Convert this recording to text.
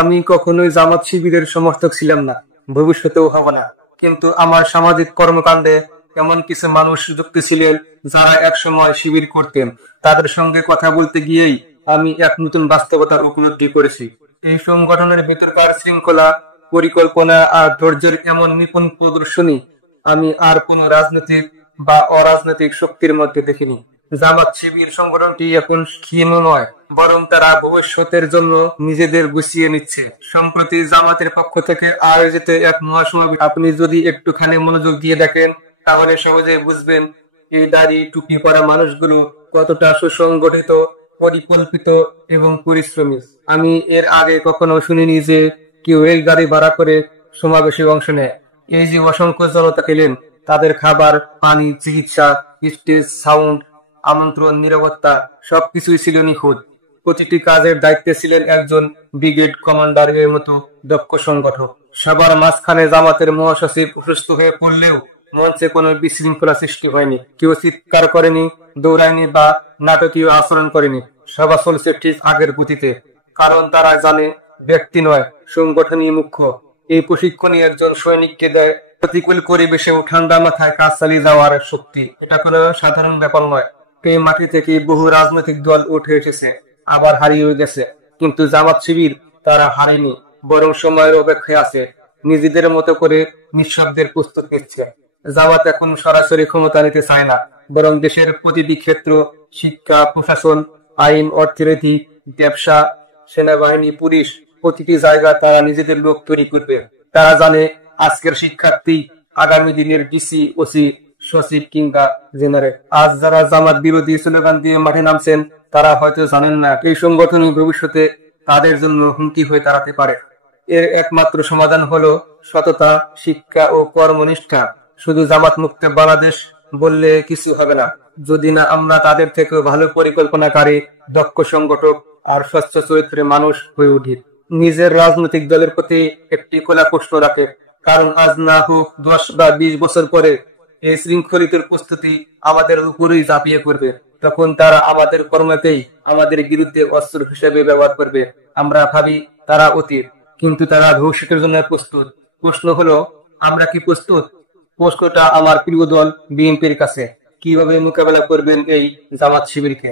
আমি কখনোই জামাত শিবিরের সমর্থক ছিলাম না, ভবিষ্যতেও হব না। কিন্তু আমার সামাজিক কর্মকাণ্ডে এমন কিছু মানুষ যুক্ত ছিলেন যারা একসময় শিবির করতেন। তাদের সঙ্গে কথা বলতে গিয়েই আমি এক নতুন বাস্তবতার উপলব্ধি করেছি। এই সংগঠনের ভেতরকার শৃঙ্খলা, পরিকল্পনা আর ধৈর্যের এমন নিপুণ প্রদর্শনী আমি আর কোনো রাজনৈতিক বা অরাজনৈতিক শক্তির মধ্যে দেখিনি। জামাত শিবির সংগঠনটি এখন ক্ষীণ নয়, বরং তারা ভবিষ্যতের জন্য নিজেদের গুছিয়ে নিচ্ছে। সম্প্রতি জামাতের পক্ষ থেকে আয়োজিত এক মহাসমাবেশ আপনি যদি একটুখানি মনোযোগ দিয়ে দেখেন, তাহলে সহজে বুঝবেন এই দাড়ি টুপি পরা মানুষগুলো কতটা সুসংগঠিত, পরিকল্পিত এবং পরিশ্রমী। আমি এর আগে কখনো শুনিনি যে কেউ এই গাড়ি ভাড়া করে সমাবেশে অংশ নেয়। এই যে অসংখ্য জনতা পেলেন, তাদের খাবার, পানি, চিকিৎসা, স্টেজ, সাউন্ড, আমন্ত্রণ, নিরাপত্তা সবকিছুই ছিল নিখুঁত। প্রতিটি কাজের দায়িত্বে ছিলেন একজন ব্রিগেড কমান্ডারের মতো দক্ষ সংগঠক। সবার মাঝখানে জামাতের মহাসচিব অসুস্থ হয়ে পড়লেও মঞ্চে কোনো বিশৃঙ্খলা সৃষ্টি হয়নি। কেউ চিৎকার করেনি, দৌড়ায়নি বা নাটকীয় আচরণ করেনি। সভা চলছে ঠিক আগের গতিতে, কারণ তারা জানে ব্যক্তি নয়, সংগঠনই মুখ্য। এই প্রশিক্ষণই একজন সৈনিককে দেয় প্রতিকূল পরিবেশেও ঠান্ডা মাথায় কাজ চালিয়ে যাওয়ার শক্তি। এটা কোনো সাধারণ ব্যাপার নয়। এই মাটি থেকে বহু রাজনৈতিক দল উঠে এসেছে, আবার হারিয়ে গেছে, কিন্তু জামাত শিবির তারা হারেনি, বরং সময়ের অপেক্ষায় আছে। নিজেদের মতো করে নিঃশব্দের প্রস্তুত নিচ্ছে। জামাত এখন সরাসরি ক্ষমতা নিতে চায় না, বরং দেশের প্রতিটি ক্ষেত্র, শিক্ষা, প্রশাসন, আইন, অর্থনীতি, ব্যবসা, সেনাবাহিনী, পুলিশ, প্রতিটি জায়গায় তারা নিজেদের লোক তৈরি করবে। তারা জানে আজকের শিক্ষার্থী আগামী দিনের ডিসি, ওসি, সচিব কিংবা জেনারেল। আজ যারা জামাত বিরোধী স্লোগান দিয়ে মাঠে নামছেন, তারা হয়তো জানেন না এই সংগঠনই ভবিষ্যতে তাদের জন্য হুমকি হয়ে দাঁড়াতে পারে। এর একমাত্র সমাধান হলো সততা, শিক্ষা ও কর্মনিষ্ঠা। শুধু জামাত মুক্ত বাংলাদেশ বললে কিছু হবে না, যদি না আমরা তাদের থেকেও ভালো পরিকল্পনাকারী, দক্ষ সংগঠক আর স্বচ্ছ চরিত্রের মানুষ হয়ে উঠি। নিজের রাজনৈতিক দলের প্রতি একটি খোলা প্রশ্ন রাখে, কারণ আজ না হোক 10 বা 20 বছর পরে এই শৃঙ্খলিত প্রস্তুতি আমাদের উপরেই ঝাঁপিয়ে পড়বে। তখন তারা আমাদের কর্মকেই আমাদের বিরুদ্ধে অস্ত্র হিসেবে ব্যবহার করবে। আমরা ভাবি তারা অতীত, কিন্তু তারা ভবিষ্যতের জন্য প্রস্তুত। প্রশ্ন হলো, আমরা কি প্রস্তুত? প্রশ্নটা আমার প্রিয় দল বিএনপির কাছে। কিভাবে মোকাবেলা করবেন এই জামাত শিবিরকে?